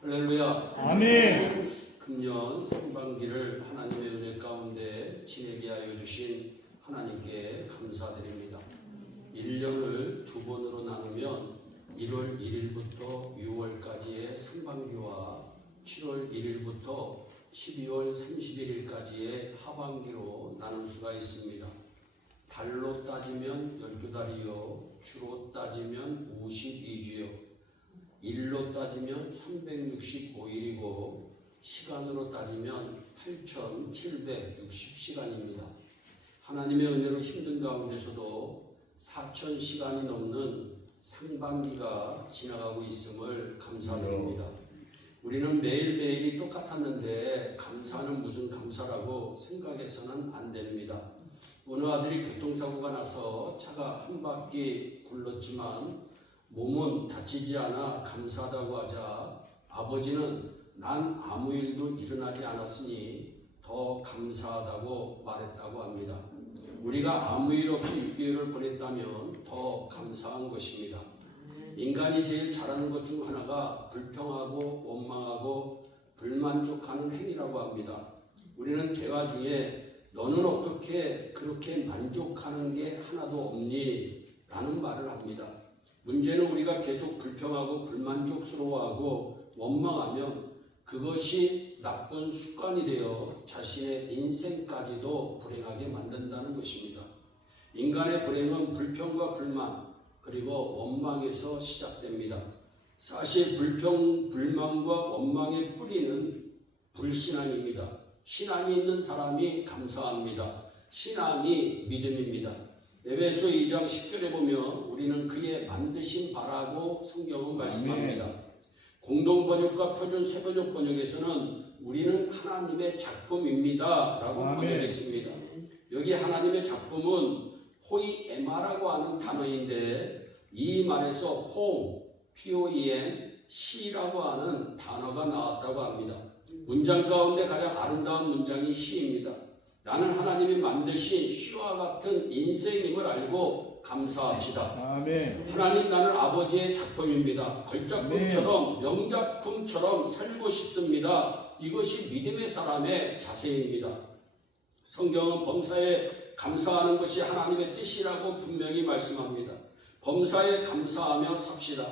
할렐루야. 아멘. 금년 상반기를 하나님의 은혜 가운데 지내게 하여 주신 하나님께 감사드립니다. 1년을 두 번으로 나누면 1월 1일부터 6월까지의 상반기와 7월 1일부터 12월 31일까지의 하반기로 나눌 수가 있습니다. 달로 따지면 12달이요, 주로 따지면 52주요, 일로 따지면 365일이고 시간으로 따지면 8760시간입니다. 하나님의 은혜로 힘든 가운데서도 4000시간이 넘는 상반기가 지나가고 있음을 감사드립니다. 우리는 매일매일이 똑같았는데 감사는 무슨 감사라고 생각해서는 안 됩니다. 어느 아들이 교통사고가 나서 차가 한 바퀴 굴렀지만 몸은 다치지 않아 감사하다고 하자 아버지는 난 아무 일도 일어나지 않았으니 더 감사하다고 말했다고 합니다. 우리가 아무 일 없이 6개월을 보냈다면 더 감사한 것입니다. 인간이 제일 잘하는 것 중 하나가 불평하고 원망하고 불만족하는 행위라고 합니다. 우리는 대화 중에 너는 어떻게 그렇게 만족하는 게 하나도 없니? 라는 말을 합니다. 문제는 우리가 계속 불평하고 불만족스러워하고 원망하면 그것이 나쁜 습관이 되어 자신의 인생까지도 불행하게 만든다는 것입니다. 인간의 불행은 불평과 불만 그리고 원망에서 시작됩니다. 사실 불평, 불만과 원망의 뿌리는 불신앙입니다. 신앙이 있는 사람이 감사합니다. 신앙이 믿음입니다. 에베소 2장 10절에 보면 우리는 그의 만드신 바라고 성경은 말씀합니다. 공동번역과 표준 세번역 번역에서는 우리는 하나님의 작품입니다 라고 번역했습니다. 여기 하나님의 작품은 호이에마라고 하는 단어인데 이 말에서 홈, POEM, 시라고 하는 단어가 나왔다고 합니다. 문장 가운데 가장 아름다운 문장이 시입니다. 나는 하나님이 만드신 시와 같은 인생임을 알고 감사합시다. 아멘. 하나님, 나는 아버지의 작품입니다. 걸작품처럼 명작품처럼 살고 싶습니다. 이것이 믿음의 사람의 자세입니다. 성경은 범사에 감사하는 것이 하나님의 뜻이라고 분명히 말씀합니다. 범사에 감사하며 삽시다.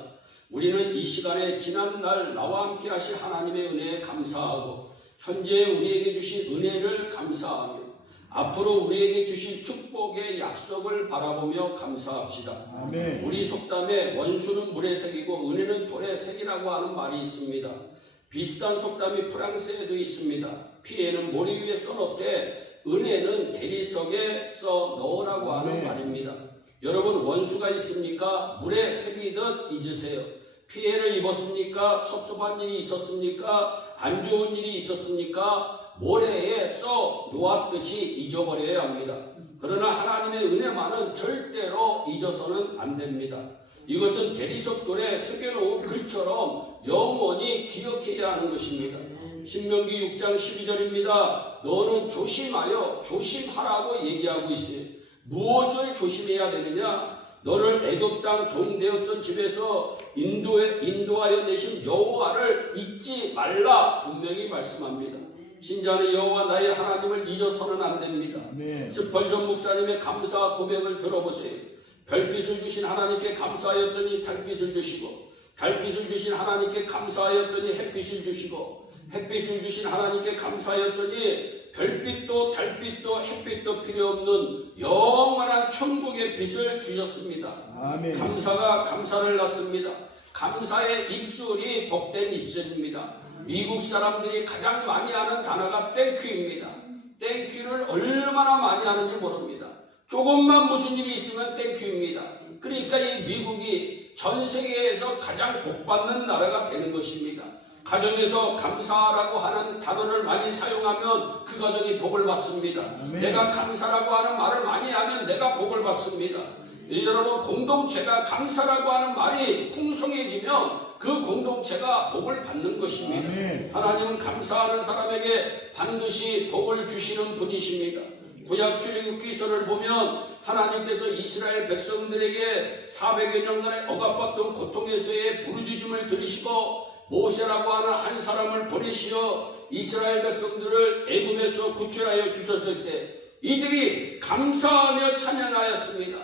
우리는 이 시간에 지난날 나와 함께 하신 하나님의 은혜에 감사하고 현재 우리에게 주신 은혜를 감사하며 앞으로 우리에게 주신 축복의 약속을 바라보며 감사합시다. 아멘. 우리 속담에 원수는 물에 새기고 은혜는 돌에 새기라고 하는 말이 있습니다. 비슷한 속담이 프랑스에도 있습니다. 피해는 모래 위에 써놓되 은혜는 대리석에 써 넣으라고 하는 말입니다. 여러분, 원수가 있습니까? 물에 새기듯 잊으세요. 피해를 입었습니까? 섭섭한 일이 있었습니까? 안 좋은 일이 있었습니까? 모래에 써 놓았듯이 잊어버려야 합니다. 그러나 하나님의 은혜만은 절대로 잊어서는 안 됩니다. 이것은 대리석돌에 새겨놓은 글처럼 영원히 기억해야 하는 것입니다. 신명기 6장 12절입니다. 너는 조심하여 조심하라고 얘기하고 있어요. 무엇을 조심해야 되느냐? 너를 애굽 땅 종되었던 집에서 인도하여 내신 여호와를 잊지 말라 분명히 말씀합니다. 신자는 여호와 나의 하나님을 잊어서는 안 됩니다. 스펄전 목사님의 감사 고백을 들어보세요. 별빛을 주신 하나님께 감사하였더니 달빛을 주시고, 달빛을 주신 하나님께 감사하였더니 햇빛을 주시고, 햇빛을 주신 하나님께 감사하였더니 별빛도 달빛도 햇빛도 필요 없는 영원한 천국의 빛을 주셨습니다. 아멘. 감사가 감사를 낳습니다. 감사의 입술이 복된 입술입니다. 미국 사람들이 가장 많이 하는 단어가 땡큐입니다. 땡큐를 얼마나 많이 하는지 모릅니다. 조금만 무슨 일이 있으면 땡큐입니다. 그러니까 이 미국이 전 세계에서 가장 복받는 나라가 되는 것입니다. 가정에서 감사라고 하는 단어를 많이 사용하면 그 가정이 복을 받습니다. 아멘. 내가 감사라고 하는 말을 많이 하면 내가 복을 받습니다. 여러분, 공동체가 감사라고 하는 말이 풍성해지면 그 공동체가 복을 받는 것입니다. 아멘. 하나님은 감사하는 사람에게 반드시 복을 주시는 분이십니다. 구약 출애굽기서를 보면 하나님께서 이스라엘 백성들에게 400여 년간의 억압받던 고통에서의 부르짖음을 들으시고 모세라고 하는 한 사람을 보내시어 이스라엘 백성들을 애굽에서 구출하여 주셨을 때 이들이 감사하며 찬양하였습니다.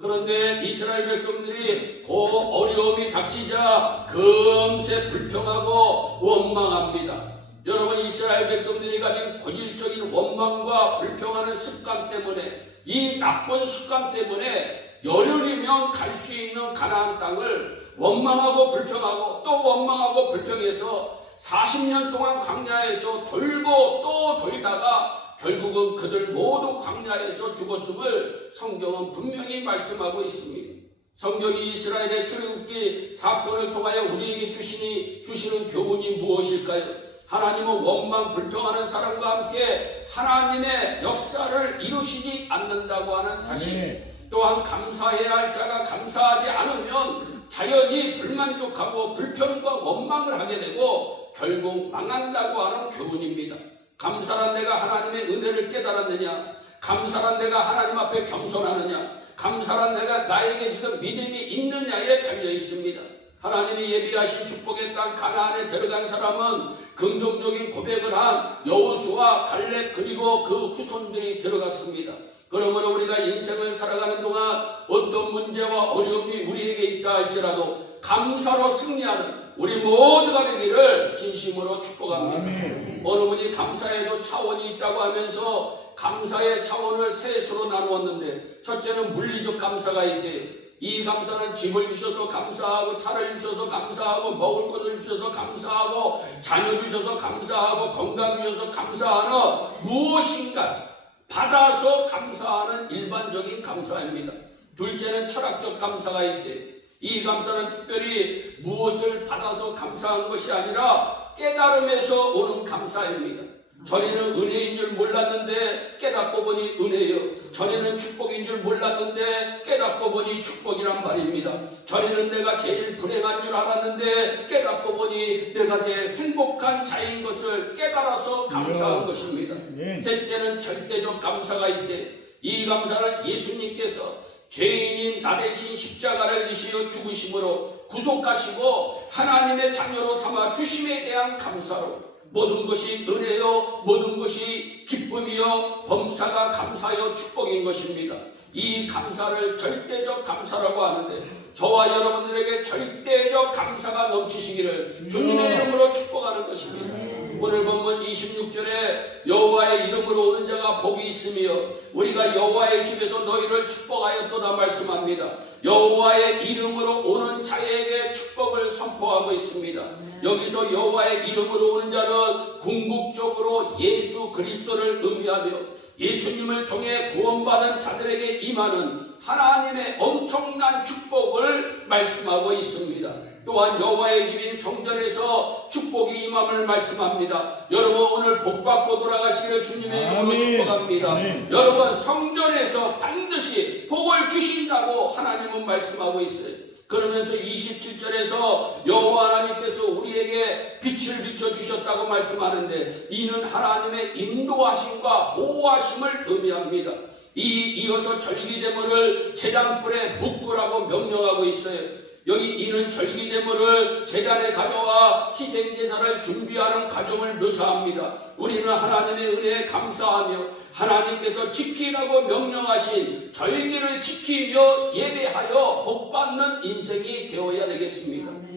그런데 이스라엘 백성들이 그 어려움이 닥치자 금세 불평하고 원망합니다. 여러분, 이스라엘 백성들이 가진 고질적인 원망과 불평하는 습관 때문에, 이 나쁜 습관 때문에 열흘이면 갈 수 있는 가나안 땅을 원망하고 불평하고 또 원망하고 불평해서 40년 동안 광야에서 돌고 또 돌다가 결국은 그들 모두 광야에서 죽었음을 성경은 분명히 말씀하고 있습니다. 성경이 이스라엘의 출애굽기 사건을 통하여 우리에게 주시는 교훈이 무엇일까요? 하나님은 원망 불평하는 사람과 함께 하나님의 역사를 이루시지 않는다고 하는 사실, 또한 감사해야 할 자가 감사하지 않으면 자연히 불만족하고 불평과 원망을 하게 되고 결국 망한다고 하는 교훈입니다. 감사란 내가 하나님의 은혜를 깨달았느냐? 감사란 내가 하나님 앞에 겸손하느냐? 감사란 내가 나에게 지금 믿음이 있느냐에 달려 있습니다. 하나님이 예비하신 축복의 땅 가나안에 들어간 사람은 긍정적인 고백을 한 여호수아, 갈렙 그리고 그 후손들이 들어갔습니다. 그러므로 우리가 인생을 살아가는 동안 어떤 문제와 어려움이 우리에게 있다 할지라도 감사로 승리하는 우리 모두가 되기를 진심으로 축복합니다. 어느 분이 감사에도 차원이 있다고 하면서 감사의 차원을 셋으로 나누었는데, 첫째는 물리적 감사가 있대요. 이 감사는 집을 주셔서 감사하고, 차를 주셔서 감사하고, 먹을 것을 주셔서 감사하고, 자녀 주셔서 감사하고, 건강 주셔서 감사하는 무엇인가 받아서 감사하는 일반적인 감사입니다. 둘째는 철학적 감사가 있대요. 이 감사는 특별히 무엇을 받아서 감사한 것이 아니라 깨달음에서 오는 감사입니다. 전에는 은혜인 줄 몰랐는데 깨닫고 보니 은혜요. 전에는 축복인 줄 몰랐는데 깨닫고 보니 축복이란 말입니다. 전에는 내가 제일 불행한 줄 알았는데 깨닫고 보니 내가 제일 행복한 자인 것을 깨달아서 감사한 것입니다. 셋째는 절대적 감사가 있대. 이 감사는 예수님께서 죄인인 나 대신 십자가를 지시어 죽으심으로 구속하시고 하나님의 자녀로 삼아 주심에 대한 감사로, 모든 것이 은혜요, 모든 것이 기쁨이요, 범사가 감사요 축복인 것입니다. 이 감사를 절대적 감사라고 하는데, 저와 여러분들에게 절대적 감사가 넘치시기를 주님의 이름으로 축복하는 것입니다. 오늘 본문 26절에 여호와의 이름으로 오는 자가 복이 있으며 우리가 여호와의 집에서 너희를 축복하였도다 말씀합니다. 여호와의 이름으로 오는 자에게 축복을 선포하고 있습니다. 여기서 여호와의 이름으로 오는 자는 궁극적으로 예수 그리스도를 의미하며 예수님을 통해 구원받은 자들에게 임하는 하나님의 엄청난 축복을 말씀하고 있습니다. 또한 여호와의 집인 성전에서 축복이 임함을 말씀합니다. 여러분, 오늘 복받고 돌아가시기를 주님의 이름으로 축복합니다. 여러분, 성전에서 반드시 복을 주신다고 하나님은 말씀하고 있어요. 그러면서 27절에서 여호와 하나님께서 우리에게 빛을 비춰주셨다고 말씀하는데, 이는 하나님의 인도하심과 보호하심을 의미합니다. 이어서 절기제물을 제단불에 묶으라고 명령하고 있어요. 여기 이는 절기제물을 제단에 가져와 희생제사를 준비하는 과정을 묘사합니다. 우리는 하나님의 은혜에 감사하며 하나님께서 지키라고 명령하신 절기를 지키며 예배하여 복받는 인생이 되어야 되겠습니다.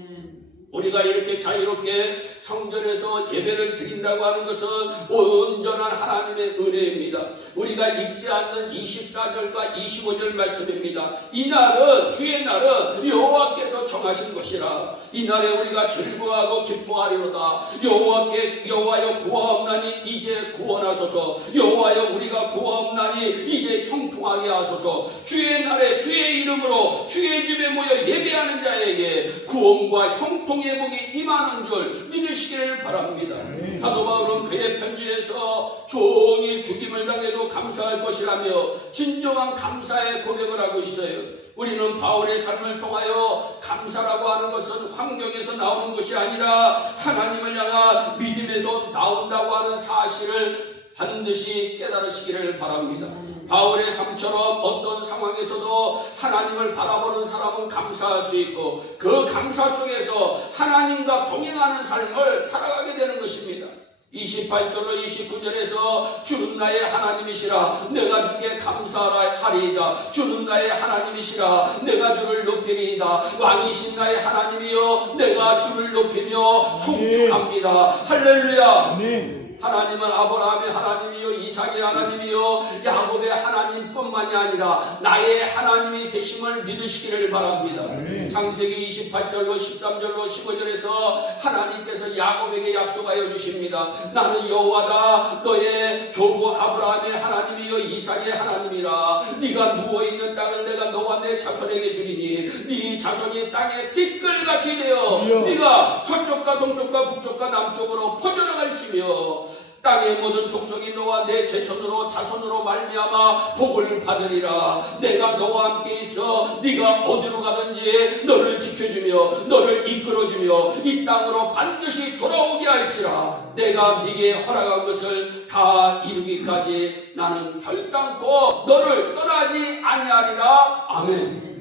우리가 이렇게 자유롭게 성전에서 예배를 드린다고 하는 것은 온전한 하나님의 은혜입니다. 우리가 읽지 않는 24절과 25절 말씀입니다. 이날은, 주의 날은 여호와께서 정하신 것이라. 이날에 우리가 즐거워하고 기뻐하리로다. 여호와여 구하옵나니 이제 구원하소서. 여호와여 우리가 구하옵나니 이제 형통하게 하소서. 주의 날에 주의 이름으로 주의 집에 모여 예배하는 자에게 구원과 형통 복이 임하는 줄 믿으시기를 바랍니다. 사도 바울은 그의 편지에서 종일 죽임을 당해도 감사할 것이라며 진정한 감사의 고백을 하고 있어요. 우리는 바울의 삶을 통하여 감사라고 하는 것은 환경에서 나오는 것이 아니라 하나님을 향한 믿음에서 나온다고 하는 사실을 반드시 깨달으시기를 바랍니다. 바울의 삶처럼 어떤 상황에서도 하나님을 바라보는 사람은 감사할 수 있고 그 감사 속에서 하나님과 동행하는 삶을 살아가게 되는 것입니다. 28절로 29절에서 주는 나의 하나님이시라 내가 주께 감사하리이다. 주는 나의 하나님이시라 내가 주를 높이리이다. 왕이신 나의 하나님이여 내가 주를 높이며 송축합니다. 할렐루야. 하나님은 아브라함의 하나님이요 이삭의 하나님이요 야곱의 하나님뿐만이 아니라 나의 하나님이 되심을 믿으시기를 바랍니다. 창세기 28절로 13절로 15절에서 하나님께서 야곱에게 약속하여 주십니다. 나는 여호와다. 너의 조부 아브라함의 하나님이요 이삭의 하나님이라. 네가 누워있는 땅을 내가 너와 내 자손에게 주리니 네 자손이 땅에 티끌같이 되어 네가 서쪽과 동쪽과 북쪽과 남쪽으로 퍼져나갈지며 땅의 모든 족속이 너와 내 자손으로 말미암아 복을 받으리라. 내가 너와 함께 있어 네가 어디로 가든지 너를 지켜주며 너를 이끌어주며 이 땅으로 반드시 돌아오게 할지라. 내가 네게 허락한 것을 다 이루기까지 나는 결단코 너를 떠나지 아니하리라. 아멘.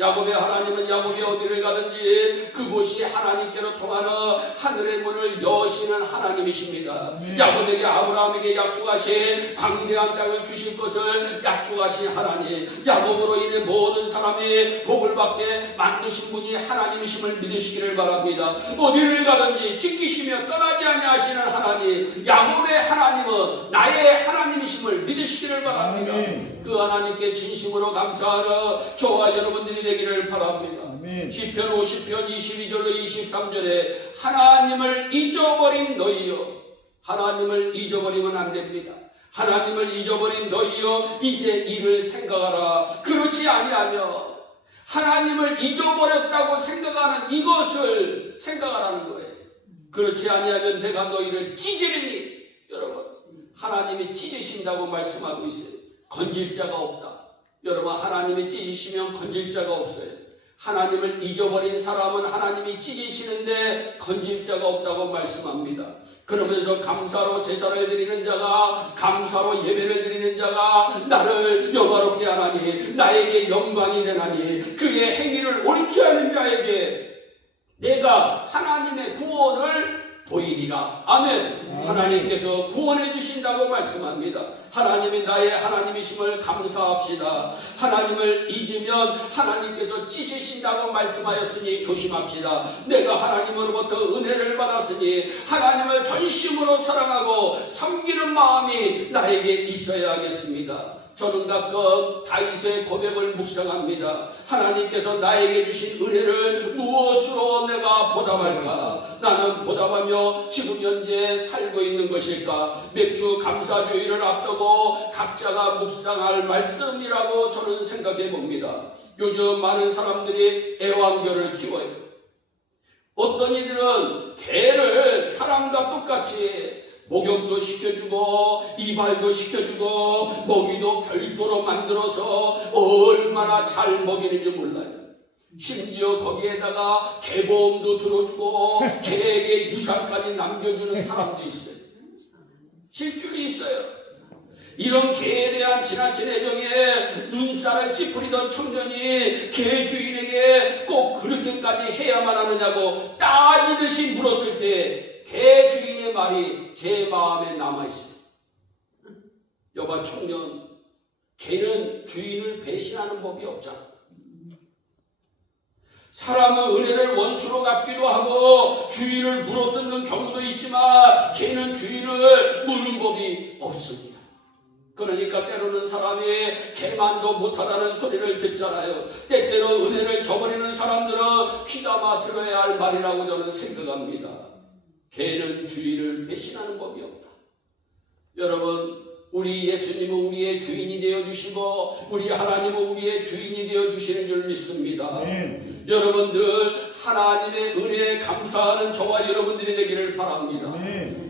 야곱의 하나님은 야곱이 어디를 가든지 그곳이 하나님께로 통하는 하늘의 문을 여시는 하나님이십니다. 야곱에게 아브라함에게 약속하신 광대한 땅을 주실 것을 약속하신 하나님, 야곱으로 인해 모든 사람이 복을 받게 만드신 분이 하나님이심을 믿으시기를 바랍니다. 어디를 가든지 지키시며 떠나지 아니하시는 하나님, 야곱의 하나님은 나의 하나님이심을 믿으시기를 바랍니다. 그 하나님께 진심으로 감사하는 저와 여러분들이 되기를 바랍니다. 시편 50편 22절로 23절에 하나님을 잊어버린 너희여. 하나님을 잊어버리면 안 됩니다. 하나님을 잊어버린 너희여 이제 이를 생각하라. 그렇지 아니하며 하나님을 잊어버렸다고 생각하는 이것을 생각하라는 거예요. 그렇지 아니하면 내가 너희를 찢으리니. 여러분, 하나님이 찢으신다고 말씀하고 있어요. 건질 자가 없다. 여러분, 하나님이 찢으시면 건질 자가 없어요. 하나님을 잊어버린 사람은 하나님이 찢으시는데 건질 자가 없다고 말씀합니다. 그러면서 감사로 제사를 드리는 자가, 감사로 예배를 드리는 자가 나를 영화롭게 하나니 나에게 영광이 되나니 그의 행위를 옳게 하는 자에게 내가 하나님의 구원을 보이리라. 아멘. 하나님께서 구원해 주신다고 말씀합니다. 하나님이 나의 하나님이심을 감사합시다. 하나님을 잊으면 하나님께서 찢으신다고 말씀하였으니 조심합시다. 내가 하나님으로부터 은혜를 받았으니 하나님을 전심으로 사랑하고 섬기는 마음이 나에게 있어야 하겠습니다. 저는 가끔 다윗의 고백을 묵상합니다. 하나님께서 나에게 주신 은혜를 무엇으로 내가 보답할까? 나는 보답하며 지금 현재 살고 있는 것일까? 맥주 감사주의를 앞두고 각자가 묵상할 말씀이라고 저는 생각해 봅니다. 요즘 많은 사람들이 애완견을 키워요. 어떤 이들은 개를 사람과 똑같이 목욕도 시켜주고 이발도 시켜주고 먹이도 별도로 만들어서 얼마나 잘 먹이는지 몰라요. 심지어 거기에다가 개보험도 들어주고 개에게 유산까지 남겨주는 사람도 있어요. 실줄이 있어요. 이런 개에 대한 지나친 애정에 눈살을 찌푸리던 청년이 개 주인에게 꼭 그렇게까지 해야만 하느냐고 따지듯이 물었을 때 개 주인의 말이 제 마음에 남아있어요. 여봐 청년, 개는 주인을 배신하는 법이 없잖아. 사람은 은혜를 원수로 갚기도 하고 주인을 물어뜯는 경우도 있지만 개는 주인을 무는 법이 없습니다. 그러니까 때로는 사람이 개만도 못하다는 소리를 듣잖아요. 때때로 은혜를 저버리는 사람들은 귀담아 들어야 할 말이라고 저는 생각합니다. 개는 주인을 배신하는 법이 없다. 여러분, 우리 예수님은 우리의 주인이 되어주시고 우리 하나님은 우리의 주인이 되어주시는 줄 믿습니다. 여러분들 하나님의 은혜에 감사하는 저와 여러분들이 되기를 바랍니다.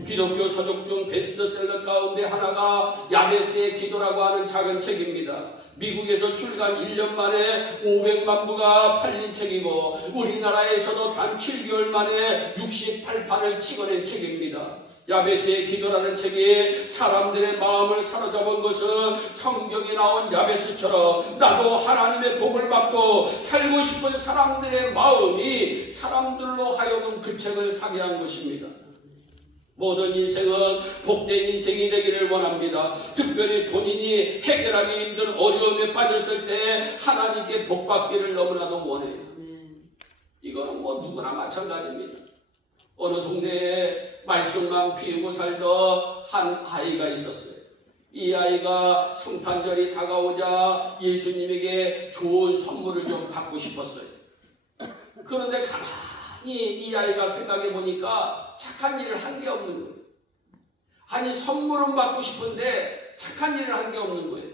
기독교 서적 중 베스트셀러 가운데 하나가 야베스의 기도라고 하는 작은 책입니다. 미국에서 출간 1년 만에 500만 부가 팔린 책이고 우리나라에서도 단 7개월 만에 68판을 찍어낸 책입니다. 야베스의 기도라는 책이 사람들의 마음을 사로잡은 것은 성경에 나온 야베스처럼 나도 하나님의 복을 받고 살고 싶은 사람들의 마음이 사람들로 하여금 그 책을 사게 한 것입니다. 모든 인생은 복된 인생이 되기를 원합니다. 특별히 본인이 해결하기 힘든 어려움에 빠졌을 때 하나님께 복받기를 너무나도 원해요. 이거는 뭐 누구나 마찬가지입니다. 어느 동네에 말씀만 피우고 살던 한 아이가 있었어요. 이 아이가 성탄절이 다가오자 예수님에게 좋은 선물을 좀 받고 싶었어요. 그런데 가만히 이 아이가 생각해 보니까 착한 일을 한 게 없는 거예요. 아니 선물은 받고 싶은데 착한 일을 한 게 없는 거예요.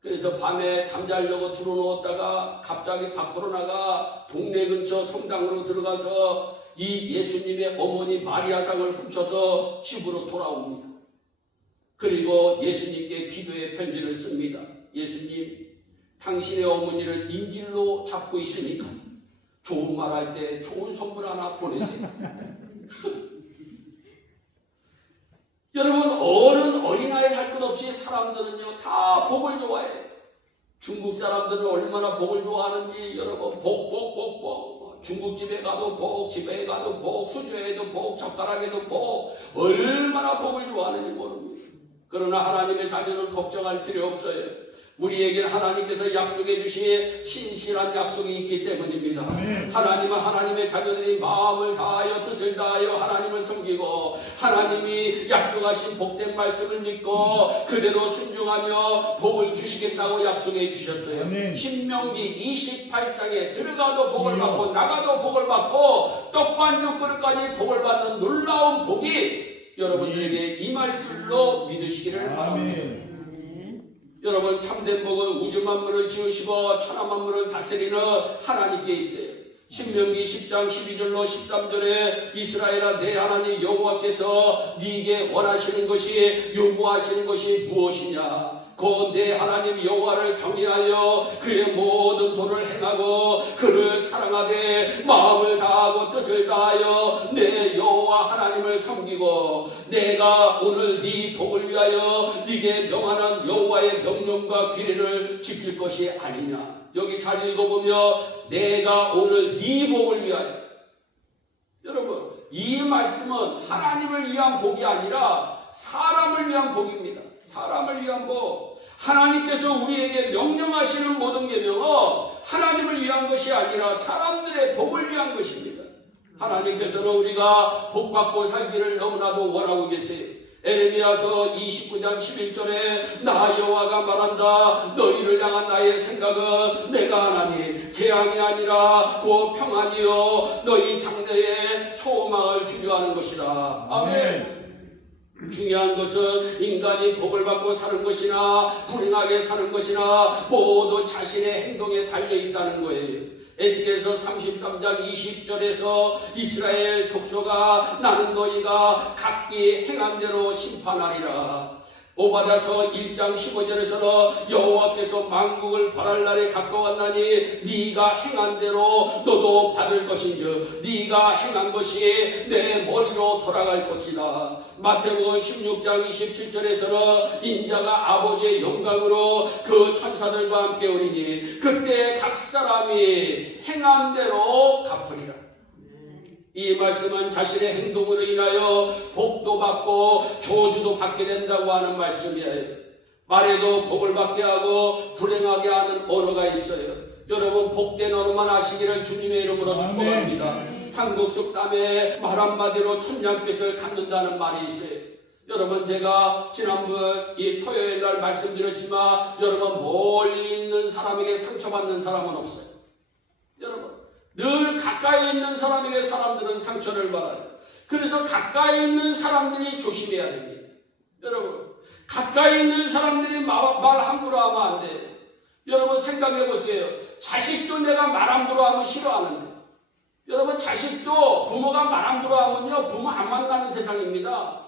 그래서 밤에 잠자려고 들어놓았다가 갑자기 밖으로 나가 동네 근처 성당으로 들어가서 이 예수님의 어머니 마리아상을 훔쳐서 집으로 돌아옵니다. 그리고 예수님께 기도의 편지를 씁니다. 예수님, 당신의 어머니를 인질로 잡고 있으니까 좋은 말 할 때 좋은 선물 하나 보내세요. 여러분, 어린아이 할 것 없이 사람들은요 다 복을 좋아해요. 중국 사람들은 얼마나 복을 좋아하는지 여러분, 복. 중국집에 가도 복, 집에 가도 복, 수저에도 복, 젓가락에도 복, 얼마나 복을 좋아하는지 모릅니다. 그러나 하나님의 자녀는 걱정할 필요 없어요. 우리에게 하나님께서 약속해 주신 신실한 약속이 있기 때문입니다. 하나님은 하나님의 자녀들이 마음을 다하여 뜻을 다하여 하나님을 섬기고 하나님이 약속하신 복된 말씀을 믿고 그대로 순종하며 복을 주시겠다고 약속해 주셨어요. 신명기 28장에 들어가도 복을 받고 나가도 복을 받고 떡반죽 그릇까지 복을 받는 놀라운 복이 여러분들에게 임할 줄로 믿으시기를 바랍니다. 여러분, 참된 복은 우주 만물을 지으시고 천하 만물을 다스리는 하나님께 있어요. 신명기 10장 12절로 13절에 이스라엘아 내 하나님 여호와께서 네게 원하시는 것이 요구하시는 것이 무엇이냐? 곧 내 하나님 여호와를 경외하여 그의 모든 도를 행하고 그를 사랑하되 마음을 다하고 뜻을 다하여 내 여호와 하나님을 섬기고 내가 오늘 네 복을 위하여 네게 명하는 여호와의 명령과 규례를 지킬 것이 아니냐. 여기 잘 읽어보면 내가 오늘 네 복을 위하여. 여러분, 이 말씀은 하나님을 위한 복이 아니라 사람을 위한 복입니다. 사람을 위한 복. 하나님께서 우리에게 명령하시는 모든 계명은 하나님을 위한 것이 아니라 사람들의 복을 위한 것입니다. 하나님께서는 우리가 복받고 살기를 너무나도 원하고 계세요. 에레미야서 29장 11절에 나 여호와가 말한다. 너희를 향한 나의 생각은 내가 하나니 재앙이 아니라 곧 평안이요 너희 장래에 소망을 주려 하는 것이다. 아멘. 중요한 것은 인간이 복을 받고 사는 것이나 불행하게 사는 것이나 모두 자신의 행동에 달려있다는 거예요. 에스겔서 33장 20절에서 이스라엘 족속아 나는 너희가 각기 행한 대로 심판하리라. 오바다서 1장 15절에서는 여호와께서 만국을 벌할 날이 가까웠나니 네가 행한 대로 너도 받을 것인즉 네가 행한 것이 내 머리로 돌아갈 것이다. 마태복음 16장 27절에서는 인자가 아버지의 영광으로 그 천사들과 함께 오리니 그때 각 사람이 행한 대로 갚으리라. 이 말씀은 자신의 행동으로 인하여 복도 받고 저주도 받게 된다고 하는 말씀이에요. 말에도 복을 받게 하고 불행하게 하는 언어가 있어요. 여러분, 복된 언어만 하시기를 주님의 이름으로 축복합니다. 한국 속담에 말 한마디로 천냥빛을 갖는다는 말이 있어요. 여러분, 제가 지난번 이 토요일 날 말씀드렸지만 여러분, 멀리 있는 사람에게 상처받는 사람은 없어요. 여러분, 늘 가까이 있는 사람에게 사람들은 상처를 받아요. 그래서 가까이 있는 사람들이 조심해야 됩니다. 여러분, 가까이 있는 사람들이 말 함부로 하면 안 돼요. 여러분, 생각해 보세요. 자식도 내가 말 함부로 하면 싫어하는데, 여러분, 자식도 부모가 말 함부로 하면요 부모 안 만나는 세상입니다.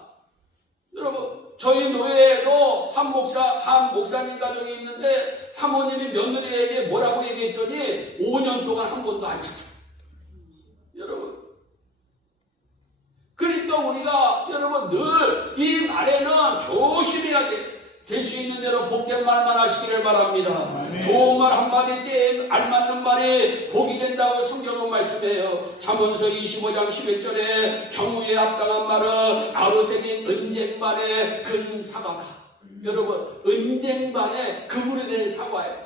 여러분, 저희 노예에도 한 목사님 가정이 있는데 사모님이 며느리에게 뭐라고 얘기했더니 5년 동안 한 번도 안 찾아요. 여러분, 그러니까 우리가 여러분 늘 이 말에는 조심해야 될 수 있는 대로 복된 말만 하시기를 바랍니다. 좋은 말 한마디 때에 알맞는 말이 복이 된다고 성경은 말씀해요. 잠언서 25장 11절에 경우에 합당한 말은 아로새긴 은쟁반의 금사과다. 여러분 은쟁반에 금으로 된 사과예요.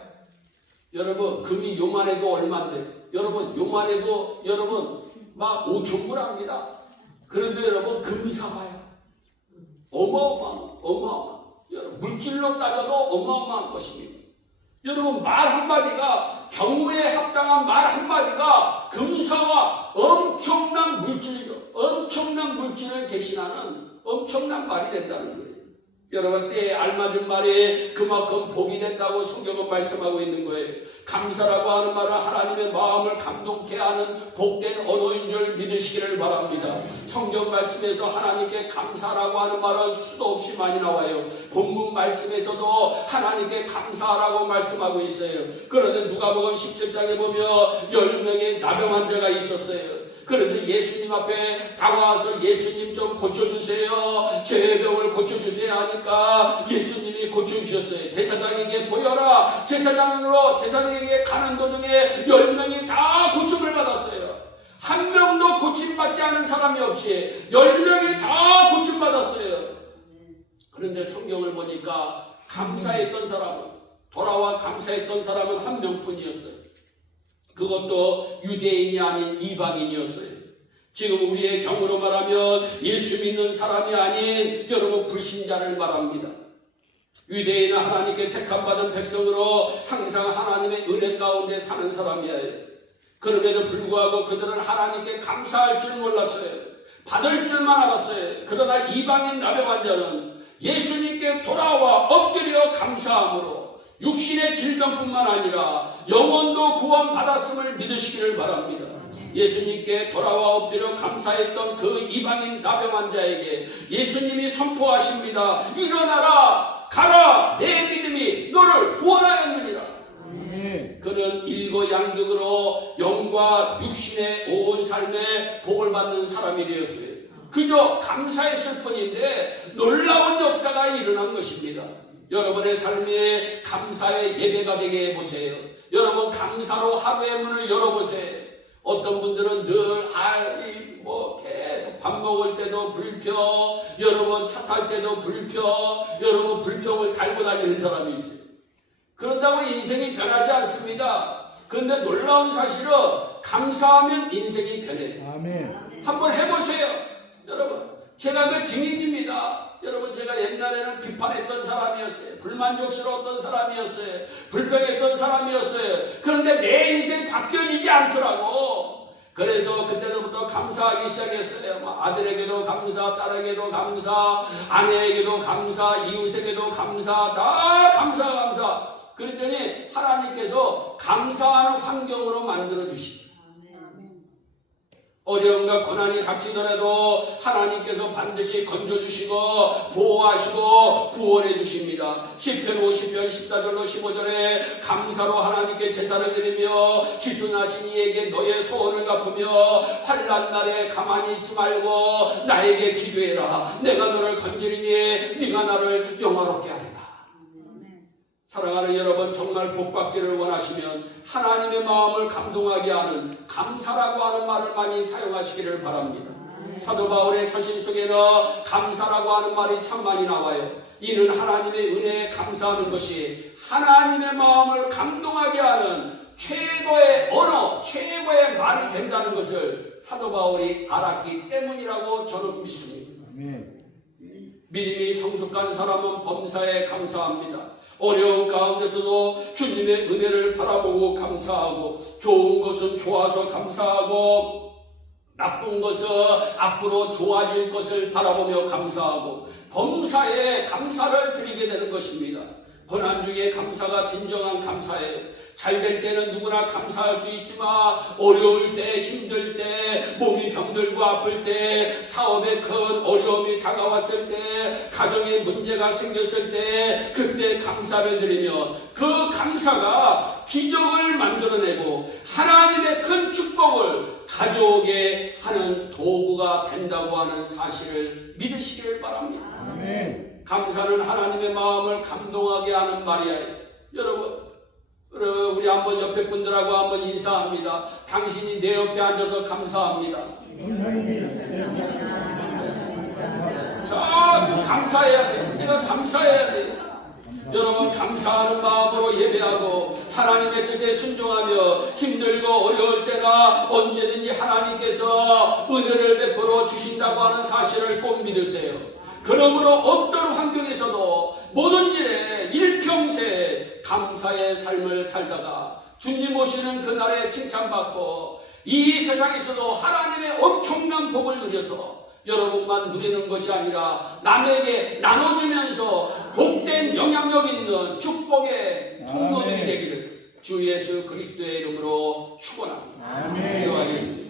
여러분 금이 요만해도 얼마인데, 여러분 요만해도 여러분 막 5,000불 합니다. 그런데 여러분 금사과야. 어마어마한 여러분 물질로 따져도 어마어마한 것입니다. 여러분 말 한마디가, 경우에 합당한 말 한마디가 금사와 엄청난 물질을 대신하는 엄청난 말이 된다는 거예요. 여러분 때에 알맞은 말이 그만큼 복이 된다고 성경은 말씀하고 있는 거예요. 감사라고 하는 말은 하나님의 마음을 감동케 하는 복된 언어인 줄 믿으시기를 바랍니다. 성경 말씀에서 하나님께 감사라고 하는 말은 수도 없이 많이 나와요. 본문 말씀에서도 하나님께 감사라고 말씀하고 있어요. 그런데 누가복음 17장에 보면 10명의 나병 환자가 있었어요. 그래서 예수님 앞에 다가와서 예수님 좀 고쳐주세요, 제 병을 고쳐주세요 하니까 예수님이 고쳐주셨어요. 제사장에게 보여라. 제사장에게 가는 도중에 10명이 다 고침을 받았어요. 한 명도 고침받지 않은 사람이 없이 10명이 다 고침받았어요. 그런데 성경을 보니까 돌아와 감사했던 사람은 한 명뿐이었어요. 그것도 유대인이 아닌 이방인이었어요. 지금 우리의 경우로 말하면 예수 믿는 사람이 아닌 여러분 불신자를 말합니다. 유대인은 하나님께 택함받은 백성으로 항상 하나님의 은혜 가운데 사는 사람이에요. 그럼에도 불구하고 그들은 하나님께 감사할 줄 몰랐어요. 받을 줄만 알았어요. 그러나 이방인 나병 환자는 예수님께 돌아와 엎드려 감사함으로 육신의 질병뿐만 아니라 영혼도 구원받았음을 믿으시기를 바랍니다. 예수님께 돌아와 엎드려 감사했던 그 이방인 나병 환자에게 예수님이 선포하십니다. 일어나라, 가라, 내 믿음이 너를 구원하였느니라. 그는 일거양득으로 영과 육신의 온 삶에 복을 받는 사람이 되었어요. 그저 감사했을 뿐인데 놀라운 역사가 일어난 것입니다. 여러분의 삶에 감사의 예배가 되게 해보세요. 여러분 감사로 하루의 문을 열어보세요. 어떤 분들은 늘 계속 밥 먹을 때도 불평, 여러분 차 탈 때도 불평, 여러분 불평을 달고 다니는 사람이 있어요. 그런다고 인생이 변하지 않습니다. 그런데 놀라운 사실은 감사하면 인생이 변해요. 아멘. 한번 해보세요. 여러분 제가 그 증인입니다. 여러분 제가 옛날에는 비판했던 사람이었어요. 불만족스러웠던 사람이었어요. 불평했던 사람이었어요. 그런데 내 인생 바뀌어지지 않더라고. 그래서 그때부터 감사하기 시작했어요. 아들에게도 감사, 딸에게도 감사, 아내에게도 감사, 이웃에게도 감사, 다 감사. 그랬더니 하나님께서 감사하는 환경으로 만들어주시고, 어려움과 고난이 닥치더라도 하나님께서 반드시 건져주시고 보호하시고 구원해 주십니다. 시편 50편 14절로 15절에 감사로 하나님께 제사를 드리며 지존하신 이에게 너의 소원을 갚으며 환난 날에 가만히 있지 말고 나에게 기도해라. 내가 너를 건지리니 네가 나를 영화롭게 하리라. 사랑하는 여러분, 정말 복받기를 원하시면 하나님의 마음을 감동하게 하는 감사라고 하는 말을 많이 사용하시기를 바랍니다. 사도 바울의 서신 속에는 감사라고 하는 말이 참 많이 나와요. 이는 하나님의 은혜에 감사하는 것이 하나님의 마음을 감동하게 하는 최고의 언어, 최고의 말이 된다는 것을 사도 바울이 알았기 때문이라고 저는 믿습니다. 믿음이 성숙한 사람은 범사에 감사합니다. 어려운 가운데서도 주님의 은혜를 바라보고 감사하고, 좋은 것은 좋아서 감사하고, 나쁜 것은 앞으로 좋아질 것을 바라보며 감사하고, 범사에 감사를 드리게 되는 것입니다. 고난 중에 감사가 진정한 감사예요. 잘 될 때는 누구나 감사할 수 있지만 어려울 때, 힘들 때, 몸이 병들고 아플 때, 사업에 큰 어려움이 다가왔을 때, 가정에 문제가 생겼을 때, 그때 감사를 드리며 그 감사가 기적을 만들어내고 하나님의 큰 축복을 가져오게 하는 도구가 된다고 하는 사실을 믿으시길 바랍니다. 아멘. 감사는 하나님의 마음을 감동하게 하는 말이에요. 여러분 우리 한번 옆에 분들하고 한번 인사합니다. 당신이 내 옆에 앉아서 감사합니다. 자, 감사해야 돼. 내가 감사해야 돼. 여러분 감사하는 마음으로 예배하고 하나님의 뜻에 순종하며 힘들고 어려울 때나 언제든지 하나님께서 은혜를 베풀어 주신다고 하는 사실을 꼭 믿으세요. 그러므로 어떤 환경에서도 모든 일에 일평생 감사의 삶을 살다가 주님 오시는 그날에 칭찬받고 이 세상에서도 하나님의 엄청난 복을 누려서 여러분만 누리는 것이 아니라 남에게 나눠주면서 복된 영향력 있는 축복의 통로들이 되기를 주 예수 그리스도의 이름으로 축원합니다. 기도하겠습니다.